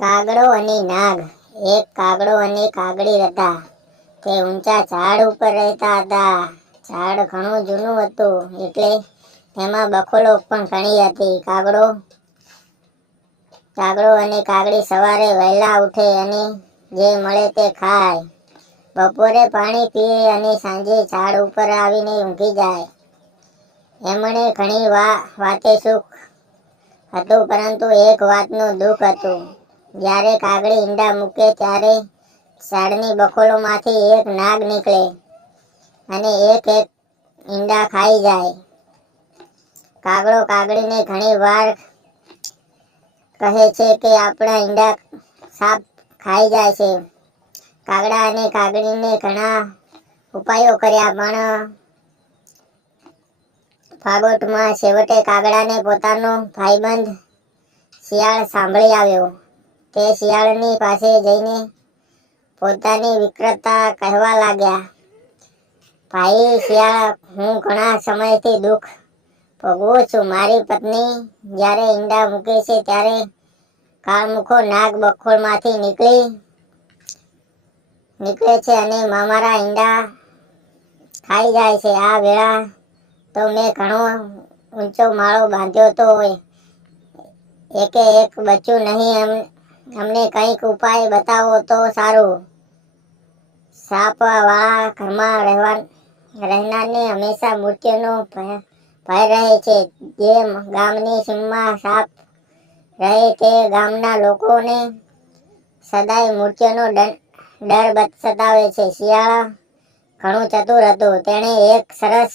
કાગડો અને નાગ. એક કાગડો અને કાગડી હતા. તે ઊંચા ઝાડ ઉપર રહેતા હતા. ઝાડ ઘણું જૂનું હતું એટલે તેમાં બખોલો પણ ઘણી હતી. કાગડો અને કાગડી સવારે વહેલા ઉઠે અને જે મળે તે ખાય. બપોરે પાણી પીએ અને સાંજે ઝાડ ઉપર આવીને ઊંઘી જાય. એમણે ઘણી વાતે સુખ હતું, પરંતુ એક વાતનું દુઃખ હતું. જ્યારે કાગડી ઈંડા મૂકે ત્યારે ઝાડની બખોલોમાંથી એક નાગ નીકળે અને એક ઈંડા ખાઈ જાય. કાગડો કાગડીને ઘણી વાર કહે છે કે આપણા ઈંડા સાપ ખાઈ જાય છે. કાગડા અને કાગડીને ઘણા ઉપાયો કર્યા, પણ ફાગોટમાં છેવટે કાગડાને પોતાનો ભાઈબંધ શિયાળ સાંભળી આવ્યો. તે શિયાળની પાસે જઈને પોતાની વિકૃતતા કહેવા લાગ્યા. ભાઈ શિયાળ, હું ઘણા સમયથી દુઃખ ભોગવું છું. મારી પત્ની જ્યારે ઈંડા મૂકે છે ત્યારે કાળમુખો નાગ બખોળમાંથી નીકળે છે અને મારા ઈંડા ખાઈ જાય છે. આ વેળા તો મેં ઘણો ઊંચો માળો બાંધ્યો તો એકે એક બચ્યું નહીં. અમને કંઈક ઉપાય બતાવો તો સારું. સાપવાળા ઘરમાં રહેનારને હંમેશા મૃત્યુનો ભય રહે છે. જે ગામની સીમમાં સાપ રહે તે ગામના લોકોને સદાય મૃત્યુનો ડર સતાવે છે. શિયાળ ઘણું ચતુર હતું. તેણે એક સરસ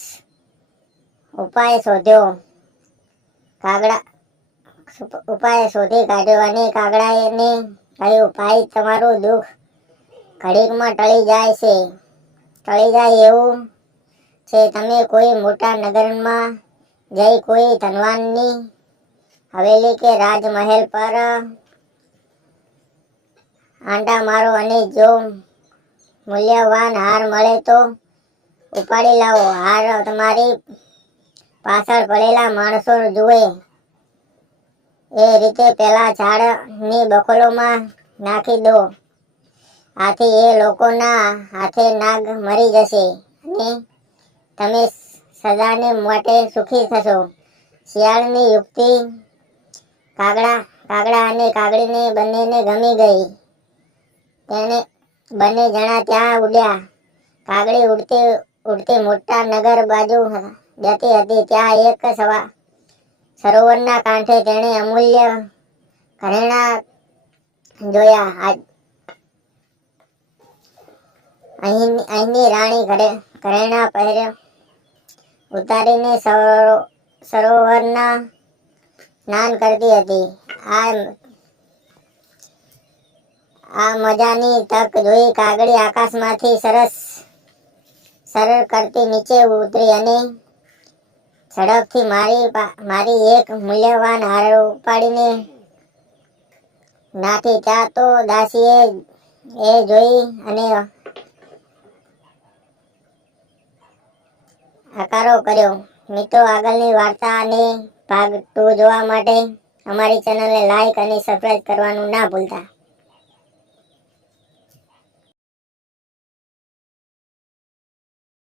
ઉપાય શોધી કાઢ્યો અને કાગડાને કહ્યું, ભાઈ, તમારું દુઃખ ઘડીકમાં ટળી જાય એવું છે. તમે કોઈ મોટા નગરમાં જઈ કોઈ ધનવાનની હવેલી કે રાજમહેલ પર આંટા મારો અને જો મૂલ્યવાન હાર મળે તો ઉપાડી લાવો. હાર તમારી પાછળ પડેલા માણસો જુએ એ રીતે પેલા ઝાડની બખોલોમાં નાખી દો. આથી એ લોકોના હાથે નાગ મરી જશે અને તમે સદાને માટે સુખી થશો. શિયાળની યુક્તિ કાગડા અને કાગડીને બંનેને ગમી ગઈ. તેને બંને જણા ત્યાં ઉડ્યા. કાગડી ઉડતી મોટા નગર બાજુ જતી હતી. ત્યાં એક સરોવરના કાંઠે તેણે અમૂલ્ય ઘરેણાં જોયા. અહીંની રાણી ઘરેણાં ઉતારીને સરોવરના સ્નાન કરતી હતી. આ મજાની તક જોઈ કાગડી આકાશમાંથી સરળ કરતી નીચે ઉતરી અને ઝડપથી મારી એક મૂલ્યવાન હાર ઉપાડીને નાખી. ત્યાં તો દાસીએ એ જોઈ અને આકારો કર્યો. મિત્રો, આગળની વાર્તા અને ભાગ 2 જોવા માટે અમારી ચેનલને લાઈક અને સબસ્ક્રાઈબ કરવાનું ના ભૂલતા.